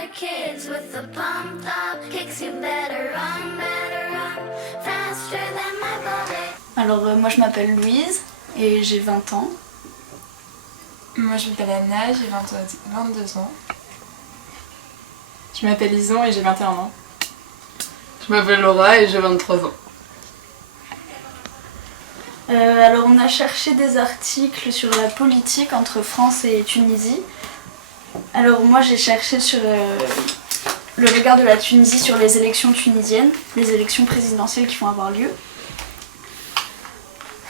the kids with the pumped up kicks. You better run faster than my bullet. Alors moi je m'appelle Louise et j'ai 20 ans. Moi je m'appelle Anna, j'ai 22 ans. Je m'appelle Lison et j'ai 21 ans. Je m'appelle Laura et j'ai 23 ans. Alors on a cherché des articles sur la politique entre France et Tunisie. Alors moi j'ai cherché sur le regard de la Tunisie sur les élections tunisiennes, les élections présidentielles qui vont avoir lieu.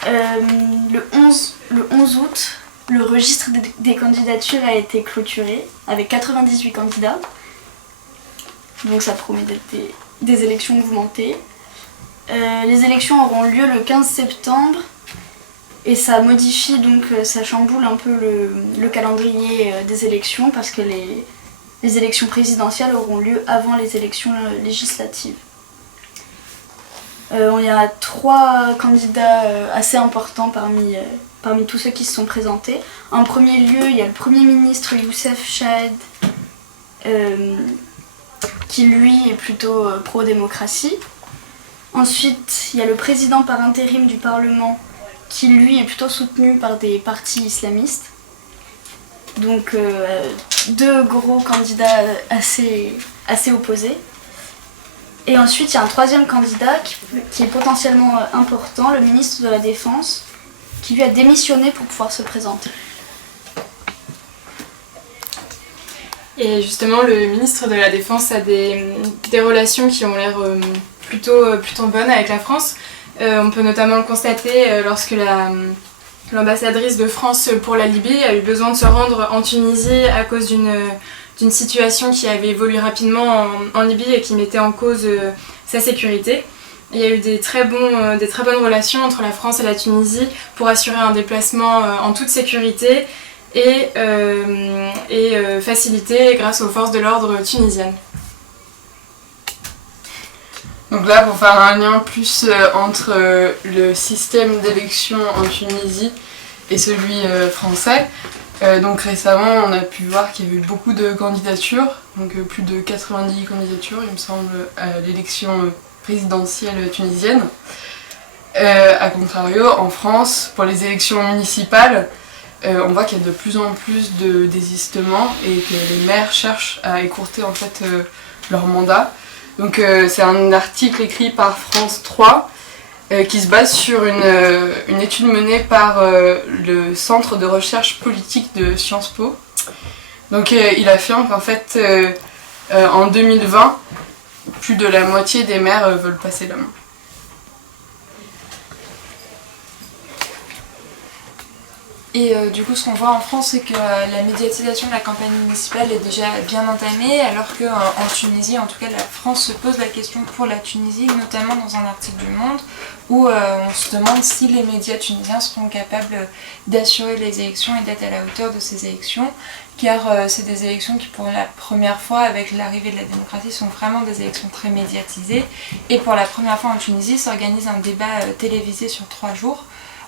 Le 11 août, le registre des candidatures a été clôturé avec 98 candidats. Donc ça promet d'être des élections mouvementées. Les élections auront lieu le 15 septembre et ça modifie, donc ça chamboule un peu le calendrier des élections parce que les élections présidentielles auront lieu avant les élections législatives. Il y a 3 candidats assez importants parmi tous ceux qui se sont présentés. En premier lieu, il y a le Premier ministre Youssef Chahed qui lui est plutôt pro-démocratie. Ensuite, il y a le président par intérim du Parlement qui lui est plutôt soutenu par des partis islamistes. Donc 2 gros candidats assez opposés. Et ensuite, il y a un 3e candidat qui est potentiellement important, le ministre de la Défense, qui lui a démissionné pour pouvoir se présenter. Et justement, le ministre de la Défense a des relations qui ont l'air plutôt bonnes avec la France. On peut notamment le constater lorsque l'ambassadrice de France pour la Libye a eu besoin de se rendre en Tunisie à cause d'une situation qui avait évolué rapidement en Libye et qui mettait en cause sa sécurité. Il y a eu des très bonnes relations entre la France et la Tunisie pour assurer un déplacement en toute sécurité et facilité grâce aux forces de l'ordre tunisiennes. Donc là, pour faire un lien plus entre le système d'élection en Tunisie et celui français, donc récemment on a pu voir qu'il y avait eu beaucoup de candidatures, donc plus de 90 candidatures il me semble à l'élection présidentielle tunisienne. A contrario, en France, pour les élections municipales, on voit qu'il y a de plus en plus de désistements et que les maires cherchent à écourter en fait leur mandat. Donc c'est un article écrit par France 3 qui se base sur une étude menée par le Centre de recherche politique de Sciences Po. Donc il affirme qu'en fait en 2020, plus de la moitié des maires veulent passer la main. Et du coup, ce qu'on voit en France, c'est que la médiatisation de la campagne municipale est déjà bien entamée, alors qu'en Tunisie, en tout cas, la France se pose la question pour la Tunisie, notamment dans un article du Monde, où on se demande si les médias tunisiens seront capables d'assurer les élections et d'être à la hauteur de ces élections, car c'est des élections qui, pour la première fois, avec l'arrivée de la démocratie, sont vraiment des élections très médiatisées. Et pour la première fois en Tunisie, s'organise un débat télévisé sur 3 jours,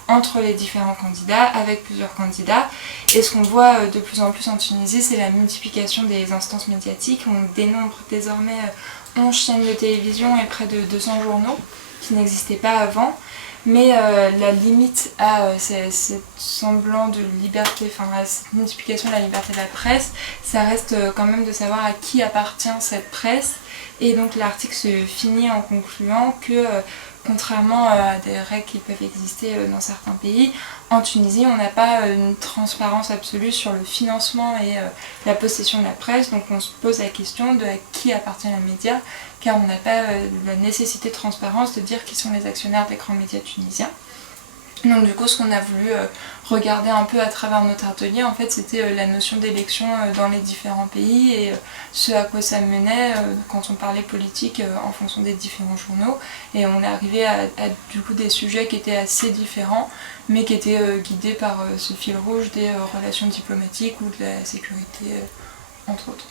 entre les différents candidats, avec plusieurs candidats. Et ce qu'on voit de plus en plus en Tunisie, c'est la multiplication des instances médiatiques. On dénombre désormais 11 chaînes de télévision et près de 200 journaux, qui n'existaient pas avant. Mais la limite à ce semblant de liberté, enfin à cette multiplication de la liberté de la presse, ça reste quand même de savoir à qui appartient cette presse. Et donc l'article se finit en concluant que contrairement à des règles qui peuvent exister dans certains pays, en Tunisie on n'a pas une transparence absolue sur le financement et la possession de la presse, donc on se pose la question de à qui appartient la média, car on n'a pas la nécessité de transparence de dire qui sont les actionnaires des grands médias tunisiens. Donc du coup ce qu'on a voulu regarder un peu à travers notre atelier, en fait c'était la notion d'élection dans les différents pays et ce à quoi ça menait quand on parlait politique en fonction des différents journaux, et on est arrivé à du coup des sujets qui étaient assez différents mais qui étaient guidés par ce fil rouge des relations diplomatiques ou de la sécurité entre autres.